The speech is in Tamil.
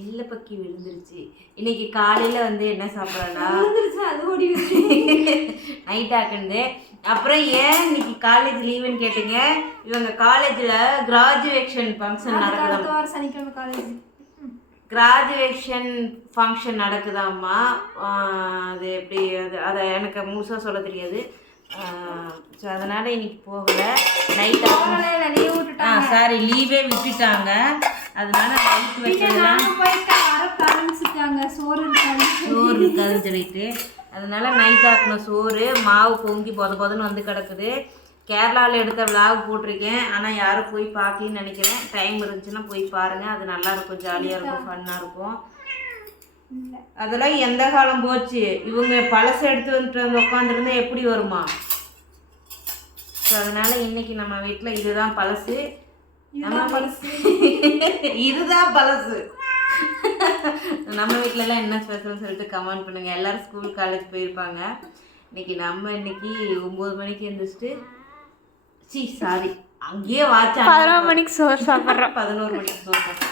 இல்ல பக்கி விழுந்துருச்சு. இன்னைக்கு காலையில வந்து என்ன சாப்பிடறேன்னா அது ஓடி நைட் ஆக்குண்டு. அப்புறம் ஏன் இன்னைக்கு காலேஜ் லீவுன்னு கேட்டீங்க. இவங்க காலேஜ்ல கிராஜுவேஷன் ஃபங்க்ஷன் நடக்குது. சனிக்கிழமை காலேஜ் கிராஜுவேஷன் ஃபங்க்ஷன் நடக்குதாம்மா. அது எப்படி அதை எனக்கு முழுசாக சொல்ல தெரியாது. ஸோ அதனால் இன்னைக்கு போகலை. நைட் சாரி லீவே விட்டுட்டாங்க. அதனால நைட் வச்சதெல்லாம் சோறு இருக்காதுன்னு சொல்லிட்டு அதனால நைட் ஆக்கின சோறு மாவு பொங்கி பொதன்னு வந்து கிடக்குது. கேரளாவில் எடுத்த விளாக் போட்டிருக்கேன். ஆனால் யாரும் போய் பார்க்கலன்னு நினைக்கிறேன். டைம் இருந்துச்சுன்னா போய் பாருங்கள். அது நல்லாயிருக்கும், ஜாலியாக இருக்கும், ஃபன்னாக இருக்கும். அதெல்லாம் எந்த காலம் போச்சு. இவங்க பழசை எடுத்து வந்துட்டு வந்து உட்காந்துருந்தா எப்படி வருமா? ஸோ அதனால் இன்றைக்கி நம்ம வீட்டில் இதுதான் பழசு. இதுதான் பழசு. நம்ம வீட்டிலலாம் என்ன ஸ்பெஷல்னு சொல்லிட்டு கமெண்ட் பண்ணுங்கள். எல்லோரும் ஸ்கூல் காலேஜ் போயிருப்பாங்க. இன்னைக்கு 9 மணிக்கு எழுந்திரிச்சிட்டு சாரி அங்கேயே வாட்சா 11 மணிக்கு சோறு சாப்பிட்றோம். 11 மணிக்கு சோறு சாப்பிட்றோம்.